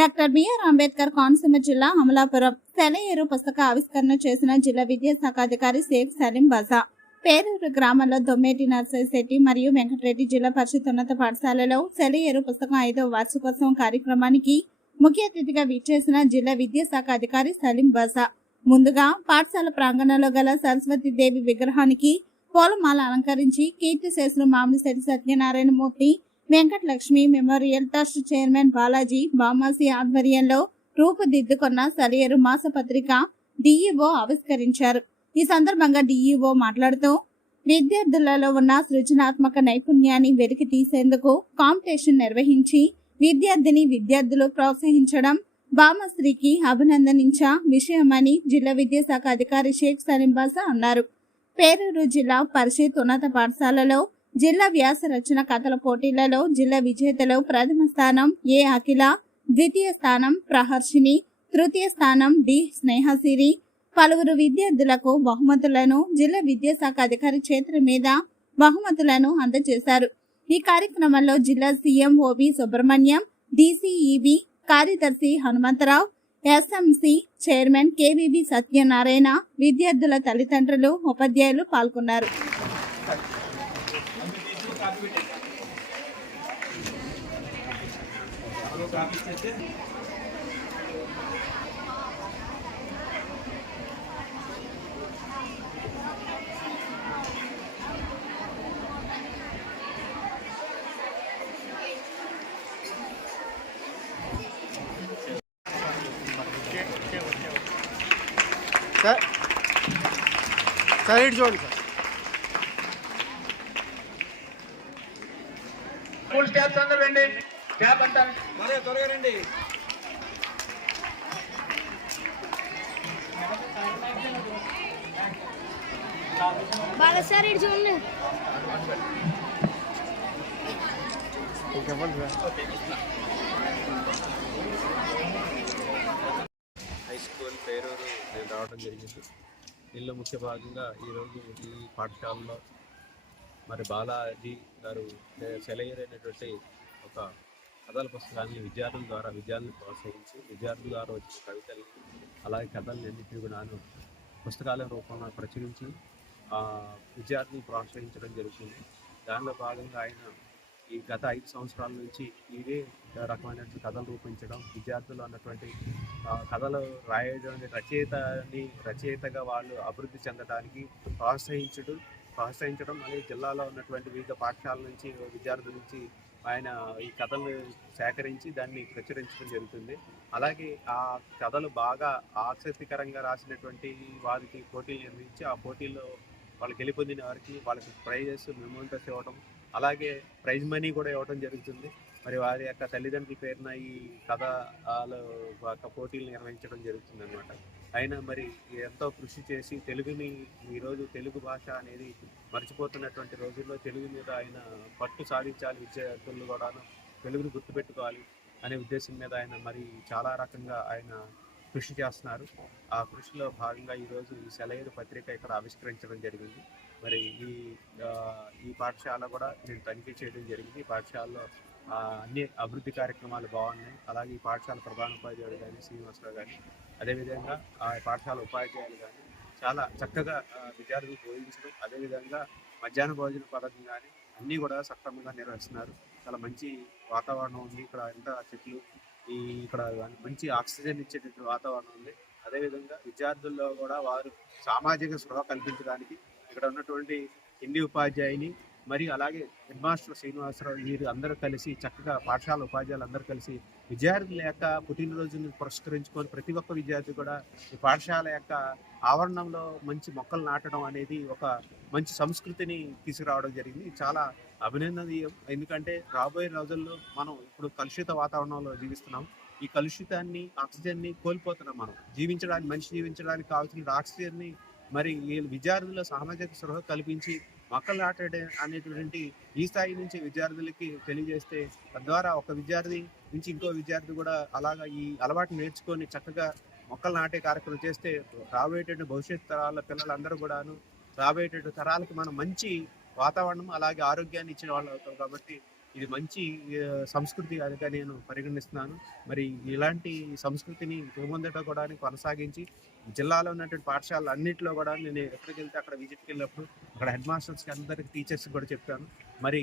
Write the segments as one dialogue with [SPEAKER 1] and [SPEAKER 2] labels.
[SPEAKER 1] Doctor BR Ambedkar Konaseema జిల్లా అమలాపురం. సెలయేరు పుస్తక ఆవిష్కరణ చేసిన జిల్లా విద్యాశాఖ అధికారి సేఫ్ సలీం బజా. పేరూరు గ్రామంలో దొమ్మేటి నర్సరీ శెట్టి మరియు వెంకటరెడ్డి జిల్లా పరిషత్ ఉన్నత పాఠశాలలో సెలయేరు పుస్తకం ఐదవ వార్షికోత్సవం కార్యక్రమానికి ముఖ్య అతిథిగా విచ్చేసిన జిల్లా విద్యాశాఖ అధికారి సలీం బజా. ముందుగా పాఠశాల ప్రాంగణంలో గల సరస్వతి దేవి విగ్రహానికి పూలమాల అలంకరించి కీర్తిశేషులు Mamidisetti Satyanarayana Murthy Venkatalakshmi memorial trust chairman Balaji Bamasi ఆధ్వర్యంలో రూపుదిద్దుకున్న సలియరు మాసపత్రిక డిఈఓ ఆవిష్కరించారు. ఈ సందర్భంగా డిఈఓ మాట్లాడుతూ విద్యార్థులలో ఉన్న సృజనాత్మక నైపుణ్యాన్ని వెలికి తీసేందుకు కాంపిటీషన్ నిర్వహించి విద్యార్థిని విద్యార్థులు ప్రోత్సహించడం బామశ్రీకి అభినందనించా విషయమని జిల్లా విద్యాశాఖ అధికారి షేక్ సలీం బాసా అన్నారు. పేరూరు జిల్లా పరిషత్ ఉన్నత పాఠశాలలో జిల్లా వ్యాస రచన కథల పోటీలలో జిల్లా విజేతలో ప్రథమ స్థానం ఏ అఖిల ద్వితీయ స్థానం ప్రహర్షిని తృతీయ స్థానం డి స్నేహసిరి పలువురు విద్యార్థులకు బహుమతులను జిల్లా విద్యాశాఖ అధికారి చేతుల మీద బహుమతులను అందజేశారు. ఈ కార్యక్రమంలో జిల్లా సీఎం ఓబి సుబ్రహ్మణ్యం డిసిఈబి కార్యదర్శి Hanumantharao SMC chairman KVV Satyanarayana విద్యార్థుల తల్లిదండ్రులు ఉపాధ్యాయులు పాల్గొన్నారు.
[SPEAKER 2] సార్ సార్ ఇటు చూడండి సార్
[SPEAKER 3] స్కూల్ స్టాఫ్స్ అందరూ రండి స్టాఫ్ అంటారు.
[SPEAKER 2] మరే త్వరగా రండి.
[SPEAKER 4] బాగా సార్ ఇటు చూడండి.
[SPEAKER 5] హై స్కూల్ పేరూరు నేను రావడం జరిగింది. దీనిలో ముఖ్య భాగంగా ఈరోజు ఈ పాఠశాలలో మరి బాలాజీ గారు సెలయర్ అనేటువంటి ఒక కథల పుస్తకాన్ని విద్యార్థుల ద్వారా విద్యార్థులను ప్రోత్సహించి విద్యార్థుల ద్వారా వచ్చిన కవితలు అలాగే కథలు అన్నింటినీ పుస్తకాల రూపంలో ప్రచురించి విద్యార్థులను ప్రోత్సహించడం జరుగుతుంది. దానిలో భాగంగా ఆయన ఈ గత ఐదు సంవత్సరాల నుంచి ఇదే రకమైనటువంటి కథలు రూపించడం విద్యార్థులు అన్నటువంటి కథలు రాయడం రచయితని రచయితగా వాళ్ళు అభివృద్ధి చెందడానికి ప్రోత్సహించడం ప్రోత్సహించడం అలాగే జిల్లాలో ఉన్నటువంటి వివిధ పాఠశాలల నుంచి విద్యార్థుల నుంచి ఆయన ఈ కథలు సేకరించి దాన్ని ప్రచురించడం జరుగుతుంది. అలాగే ఆ కథలు బాగా ఆసక్తికరంగా రాసినటువంటి వారికి పోటీలు నిర్వహించి ఆ పోటీల్లో వాళ్ళు గెలిపొందిన వారికి వాళ్ళకి ప్రైజెస్ మెమోంటస్ ఇవ్వడం అలాగే ప్రైజ్ మనీ కూడా ఇవ్వడం జరుగుతుంది. మరి వారి యొక్క తల్లిదండ్రుల పేరున ఈ కథలు యొక్క పోటీలు నిర్వహించడం జరుగుతుంది అనమాట ఆయన మరి ఎంతో కృషి చేసి తెలుగుని ఈరోజు తెలుగు భాష అనేది మర్చిపోతున్నటువంటి రోజుల్లో తెలుగు మీద ఆయన పట్టు సాధించాలి విద్యార్థులు కూడాను తెలుగుని గుర్తుపెట్టుకోవాలి అనే ఉద్దేశం మీద ఆయన మరి చాలా రకంగా ఆయన కృషి చేస్తున్నారు. ఆ కృషిలో భాగంగా ఈరోజు ఈ సెలయేరు పత్రిక ఇక్కడ ఆవిష్కరించడం జరిగింది. మరి ఈ ఈ పాఠశాల కూడా నేను తనిఖీ చేయడం జరిగింది. ఈ పాఠశాలలో అన్ని అభివృద్ధి కార్యక్రమాలు బాగున్నాయి. అలాగే ఈ పాఠశాల ప్రధాన ఉపాధ్యాయుడు కానీ శ్రీనివాసరావు కానీ అదేవిధంగా ఆ పాఠశాల ఉపాధ్యాయులు కానీ చాలా చక్కగా ఆ, విద్యార్థులు బోధించడం అదేవిధంగా మధ్యాహ్న భోజన పథకం కానీ అన్నీ కూడా సక్రమంగా నిర్వహిస్తున్నారు. చాలా మంచి వాతావరణం ఉంది. ఇక్కడ ఎంత చెట్లు ఈ ఇక్కడ మంచి ఆక్సిజన్ ఇచ్చేటటువంటి వాతావరణం ఉంది. అదేవిధంగా విద్యార్థుల్లో కూడా వారు సామాజిక స్పృహ కల్పించడానికి ఇక్కడ ఉన్నటువంటి హిందీ ఉపాధ్యాయుని మరియు అలాగే హెడ్ మాస్టర్ శ్రీనివాసరావు వీరు అందరూ కలిసి చక్కగా పాఠశాల ఉపాధ్యాయులు అందరూ కలిసి విద్యార్థుల యొక్క పుట్టినరోజును పురస్కరించుకొని ప్రతి ఒక్క విద్యార్థి కూడా ఈ పాఠశాల యొక్క ఆవరణంలో మంచి మొక్కలు నాటడం అనేది ఒక మంచి సంస్కృతిని తీసుకురావడం జరిగింది. చాలా అభినందనీయం. ఎందుకంటే రాబోయే రోజుల్లో మనం ఇప్పుడు కలుషిత వాతావరణంలో జీవిస్తున్నాం. ఈ కలుషితాన్ని ఆక్సిజన్ని కోల్పోతున్నాం మనం. జీవించడానికి మనిషి జీవించడానికి కావాల్సిన ఆక్సిజన్ని మరి ఈ విద్యార్థుల సామాజిక సృహ కల్పించి మొక్కలు నాటడం అనేటువంటి ఈ స్థాయి నుంచి విద్యార్థులకి తెలియజేస్తే తద్వారా ఒక విద్యార్థి నుంచి ఇంకో విద్యార్థి కూడా అలాగా ఈ అలవాటు నేర్చుకొని చక్కగా మొక్కలు నాటే కార్యక్రమం చేస్తే రాబోయేటటువంటి భవిష్యత్ తరాల పిల్లలందరూ కూడాను రాబోయేటటువంటి తరాలకు మనం మంచి వాతావరణం అలాగే ఆరోగ్యాన్ని ఇచ్చిన వాళ్ళు అవుతాం కాబట్టి ఇది మంచి సంస్కృతి అదిగా నేను పరిగణిస్తున్నాను. మరి ఇలాంటి సంస్కృతిని ముందట కూడా కొనసాగించి జిల్లాలో ఉన్నటువంటి పాఠశాలలు అన్నింటిలో కూడా నేను ఎక్కడికి వెళ్తే అక్కడ విజిట్కి వెళ్ళినప్పుడు అక్కడ హెడ్ మాస్టర్స్కి అందరికి టీచర్స్కి కూడా చెప్తాను మరి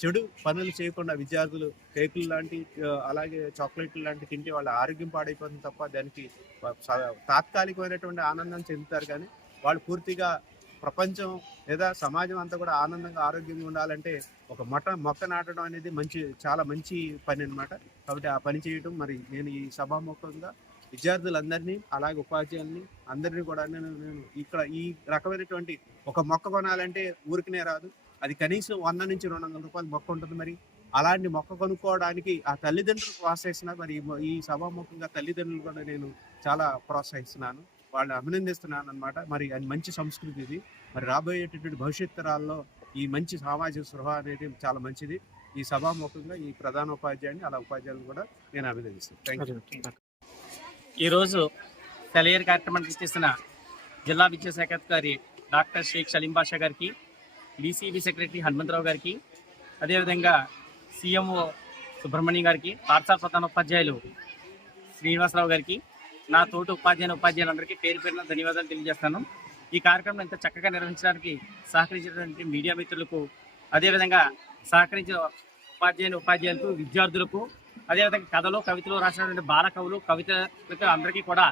[SPEAKER 5] చెడు పనులు చేయకుండా విద్యార్థులు కేకులు లాంటి అలాగే చాక్లెట్లు లాంటి తింటే వాళ్ళ ఆరోగ్యం పాడైపోతుంది తప్ప దానికి తాత్కాలికమైనటువంటి ఆనందం చెందుతారు కానీ వాళ్ళు పూర్తిగా ప్రపంచం లేదా సమాజం అంతా కూడా ఆనందంగా ఆరోగ్యంగా ఉండాలంటే ఒక మొట్ట మొక్క నాటడం అనేది మంచి చాలా మంచి పని అనమాట కాబట్టి ఆ పని చేయడం మరి నేను ఈ సభాముఖంగా విద్యార్థులందరినీ అలాగే ఉపాధ్యాయుల్ని అందరినీ కూడా నేను నేను ఇక్కడ ఈ రకమైనటువంటి ఒక మొక్క కొనాలంటే ఊరికనే రాదు. అది కనీసం వంద నుంచి రెండు వందల రూపాయలు మొక్క ఉంటుంది మరి. అలాంటి మొక్క కొనుక్కోవడానికి ఆ తల్లిదండ్రులు ప్రోత్సహిస్తున్నారు. మరి ఈ- ఈ సభాముఖంగా తల్లిదండ్రులు కూడా నేను చాలా ప్రోత్సహిస్తున్నాను. వాళ్ళని అభినందిస్తున్నాను అనమాట మరి అది మంచి సంస్కృతి ఇది. మరి రాబోయేటటువంటి భవిష్యత్ తరాల్లో ఈ మంచి సామాజిక స్పృహ అనేది చాలా మంచిది. ఈ సభాముఖంగా ఈ ప్రధాన ఉపాధ్యాయుని అలా ఉపాధ్యాయులను కూడా నేను అభినందిస్తాను థ్యాంక్ యూ
[SPEAKER 6] ఈరోజు సెలయర్ కార్యక్రమానికి చేసిన జిల్లా విద్యాశాఖ అధికారి డాక్టర్ షేక్ సలీం బాషా గారికి డీసీబీ సెక్రటరీ హనుమంతరావు గారికి అదేవిధంగా సీఎంఓ సుబ్రహ్మణ్యం గారికి పాఠశాల ప్రధాన ఉపాధ్యాయులు శ్రీనివాసరావు గారికి నా తోటి ఉపాధ్యాయుని ఉపాధ్యాయులందరికీ పేరు పేరున ధన్యవాదాలు తెలియజేస్తాను. ఈ కార్యక్రమం ఇంత చక్కగా నిర్వహించడానికి సహకరించినటువంటి మీడియా మిత్రులకు అదేవిధంగా సహకరించిన ఉపాధ్యాయుని ఉపాధ్యాయులకు విద్యార్థులకు అదేవిధంగా కథలు కవితలు రాసినటువంటి బాల కవులు కవితలకు అందరికీ కూడా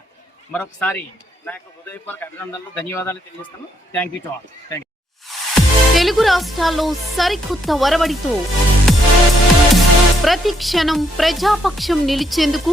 [SPEAKER 6] మరొకసారి నా యొక్క హృదయపూర్వక అభినందనలు ధన్యవాదాలు తెలియజేస్తాను. Thank you to all thank
[SPEAKER 7] Telugu రాష్ట్రాల్లో సరికొత్త వరవడితో ప్రతి క్షణం ప్రజాపక్షం నిలిచేందుకు